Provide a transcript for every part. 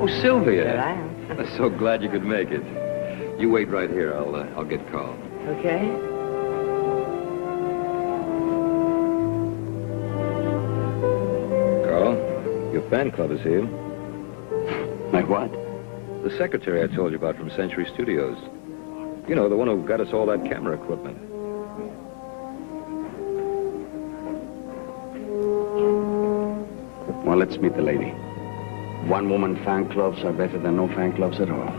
Oh, Sylvia. There I am. I'm so glad you could make it. You wait right here. I'll get Carl. Okay. Carl, your fan club is here. My what? The secretary I told you about from Century Studios. You know, the one who got us all that camera equipment. Well, let's meet the lady. One-woman fan clubs are better than no fan clubs at all.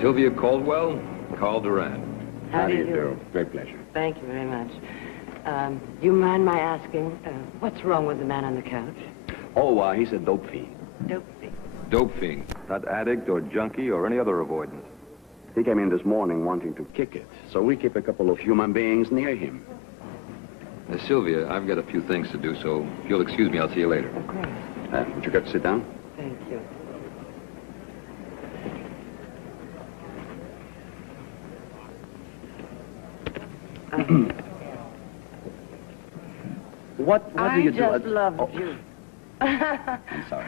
Sylvia Caldwell, Carl Duran. How do you do? Great pleasure. Thank you very much. Do you mind my asking, what's wrong with the man on the couch? Oh, he's a dope fiend. Dope fiend. Dope fiend. Not addict or junkie or any other avoidance. He came in this morning wanting to kick it, so we keep a couple of human beings near him. Sylvia, I've got a few things to do, so if you'll excuse me, I'll see you later. Of course. Would you care to sit down? Thank you. What do you do? I just loved you. I'm sorry.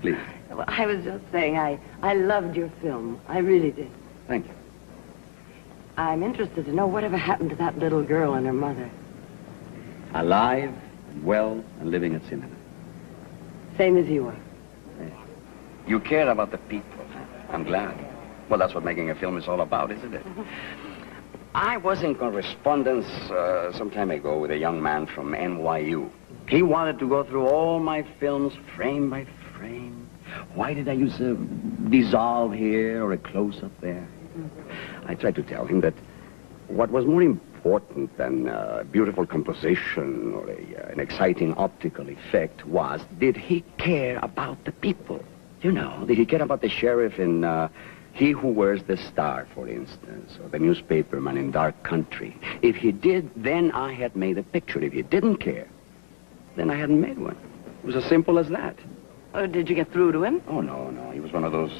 Please. Well, I was just saying, I loved your film. I really did. Thank you. I'm interested to know whatever happened to that little girl and her mother. Alive, well, and living at Cinnamon. Same as you are. You care about the people. I'm glad. Well, that's what making a film is all about, isn't it? I was in correspondence some time ago with a young man from NYU. He wanted to go through all my films frame by frame. Why did I use a dissolve here or a close-up there? I tried to tell him that what was more important than beautiful composition or an exciting optical effect was, did he care about the people? You know, did he care about the sheriff in He Who Wears the Star, for instance, or the newspaperman in Dark Country? If he did, then I had made a picture. If he didn't care, then I hadn't made one. It was as simple as that. Oh, did you get through to him? Oh, no. He was one of those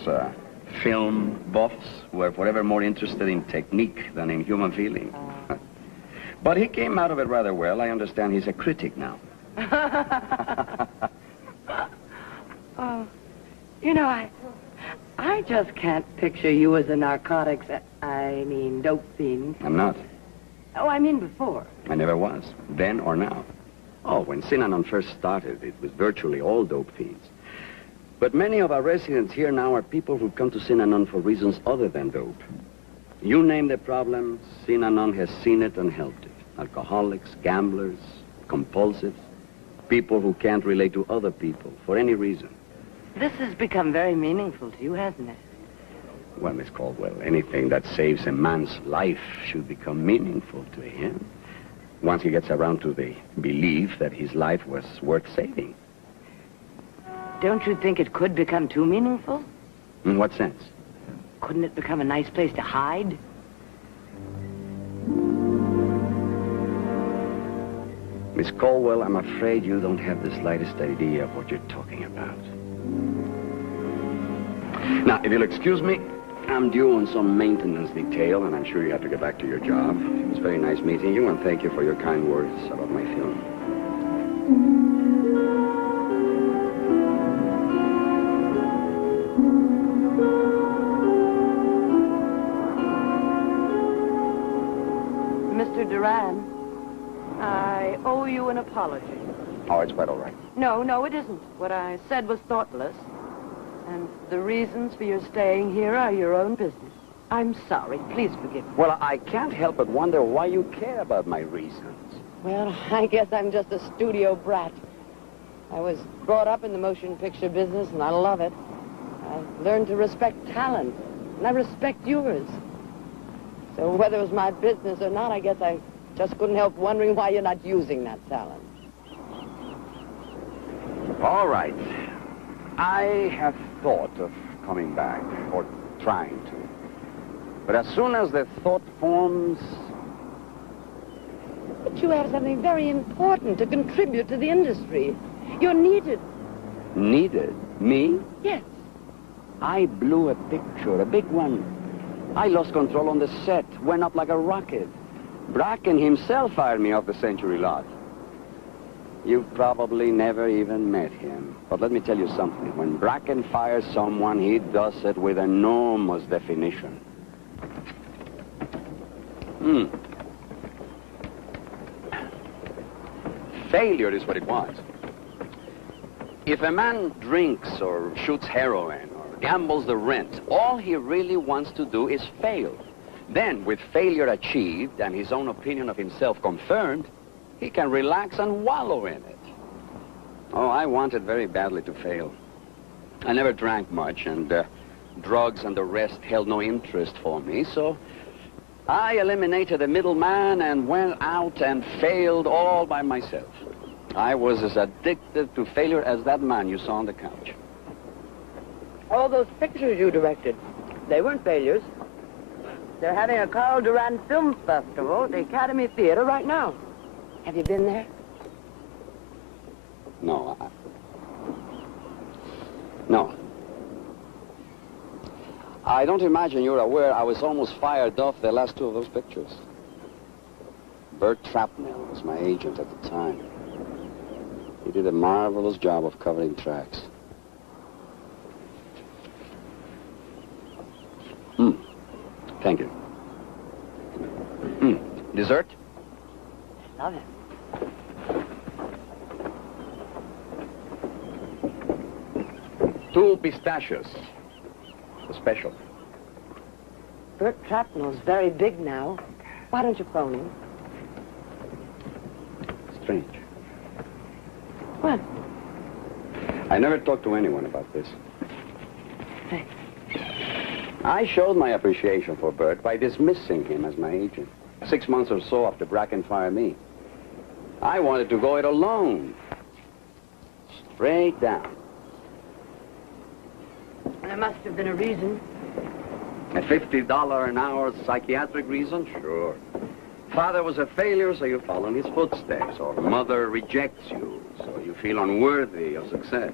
film buffs who were forever more interested in technique than in human feeling. But he came out of it rather well. I understand he's a critic now. Oh, you know, I just can't picture you as a narcotics, dope fiend. I'm not. Oh, I mean before. I never was, then or now. Oh, when Synanon first started, it was virtually all dope fiends. But many of our residents here now are people who come to Synanon for reasons other than dope. You name the problem, Synanon has seen it and helped it. Alcoholics, gamblers, compulsives, people who can't relate to other people for any reason. This has become very meaningful to you, hasn't it? Well, Miss Caldwell, anything that saves a man's life should become meaningful to him. Once he gets around to the belief that his life was worth saving. Don't you think it could become too meaningful? In what sense? Couldn't it become a nice place to hide? Miss Caldwell, I'm afraid you don't have the slightest idea of what you're talking about. Now, if you'll excuse me, I'm due on some maintenance detail, and I'm sure you have to get back to your job. It was very nice meeting you, and thank you for your kind words about my film. Mr. Duran, I owe you an apology. Oh, it's quite all right. No, it isn't. What I said was thoughtless. And the reasons for your staying here are your own business. I'm sorry. Please forgive me. Well, I can't help but wonder why you care about my reasons. Well, I guess I'm just a studio brat. I was brought up in the motion picture business, and I love it. I learned to respect talent, and I respect yours. So whether it was my business or not, I guess I just couldn't help wondering why you're not using that talent. All right. I have thought of coming back, or trying to. But as soon as the thought forms... But you have something very important to contribute to the industry. You're needed. Needed? Me? Yes. I blew a picture, a big one. I lost control on the set, went up like a rocket. Bracken himself fired me off the Century lot. You probably never even met him. But let me tell you something. When Bracken fires someone, he does it with enormous definition. Failure is what it was. If a man drinks or shoots heroin or gambles the rent, all he really wants to do is fail. Then, with failure achieved and his own opinion of himself confirmed, he can relax and wallow in it. Oh, I wanted very badly to fail. I never drank much, and drugs and the rest held no interest for me, so I eliminated the middleman and went out and failed all by myself. I was as addicted to failure as that man you saw on the couch. All those pictures you directed, they weren't failures. They're having a Carl Durand Film Festival at the Academy Theater right now. Have you been there? No, No. I don't imagine you're aware I was almost fired off the last two of those pictures. Bert Trapnell was my agent at the time. He did a marvelous job of covering tracks. Thank you. Dessert? Love it. Two pistachios. A special. Bert Trapnell's very big now. Why don't you phone him? Strange. What? I never talked to anyone about this. Hey. I showed my appreciation for Bert by dismissing him as my agent. 6 months or so after Bracken fired me. I wanted to go it alone. Straight down. There must have been a reason. A $50 an hour psychiatric reason? Sure. Father was a failure, so you follow in his footsteps. Or mother rejects you, so you feel unworthy of success.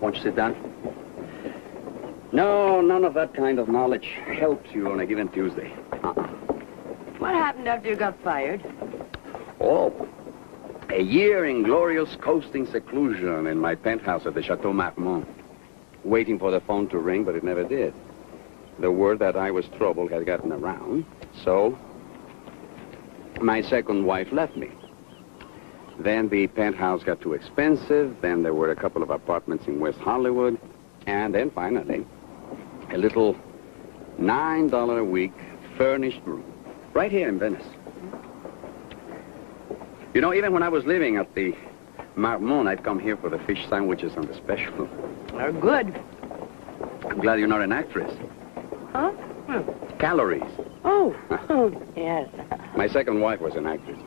Won't you sit down? No, none of that kind of knowledge helps you on a given Tuesday. What happened after you got fired? Oh, a year in glorious coasting seclusion in my penthouse at the Chateau Marmont. Waiting for the phone to ring, but it never did. The word that I was troubled had gotten around, so my second wife left me. Then the penthouse got too expensive, then there were a couple of apartments in West Hollywood, and then finally, a little $9 a week furnished room, right here in Venice. You know, even when I was living at the Marmont, I'd come here for the fish sandwiches and the special. They're good. I'm glad you're not an actress. Huh? Calories. Oh, yes. My second wife was an actress.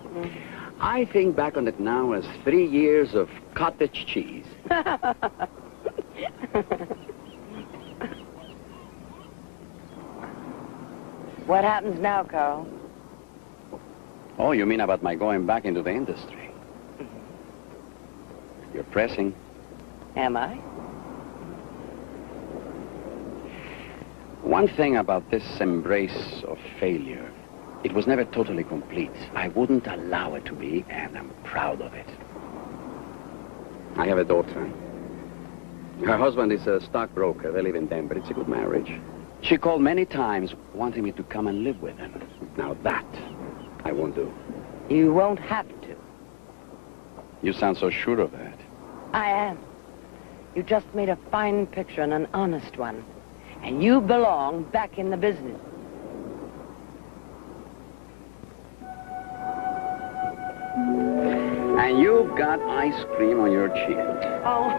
I think back on it now as 3 years of cottage cheese. What happens now, Carl? Oh, you mean about my going back into the industry? You're pressing. Am I? One thing about this embrace of failure, it was never totally complete. I wouldn't allow it to be, and I'm proud of it. I have a daughter. Her husband is a stockbroker. They live in Denver. It's a good marriage. She called many times wanting me to come and live with them. Now that I won't do. You won't have to. You sound so sure of that. I am. You just made a fine picture and an honest one. And you belong back in the business. And you've got ice cream on your chin. Oh.